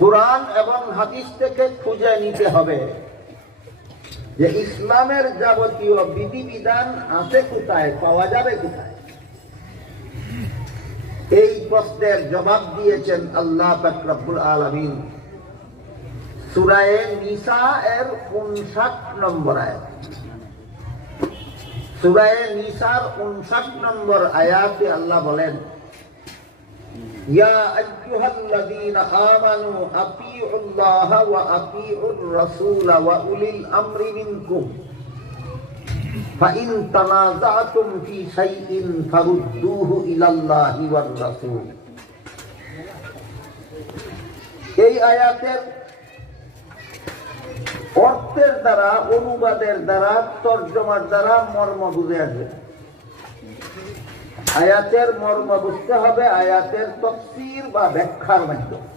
কুরআন এবং হাদিস থেকে খুঁজে নিতে হবে যে ইসলামের যাবতীয় বিধিবিধান আছে কোথায়, পাওয়া যাবে কোথায়। এই প্রশ্নের জবাব দিয়েছেন আল্লাহ পাক রব্বুল আলামিন সূরা নিসা এর 59 নম্বর আয়াত। সূরা নিসার 59 নম্বর আয়াতে আল্লাহ বলেন, ইয়া আইয়ুহাল্লাযীনা আমানু আতিউল্লাহা ওয়া আতিউর রাসূলা ওয়া উলিল আমরি মিনকুম ফাইন তানাযাতুম ফি শাইইন ফারুদ্দুহু ইলাল্লাহি ওয়ার রাসূল। এই আয়াতের অর্থের দ্বারা, অনুবাদের দ্বারা, তর্জমার দ্বারা মর্ম বুঝে আসবে। আয়াতের মর্ম বুঝতে হবে আয়াতের তাফসীর বা ব্যাখ্যার মাধ্যমে।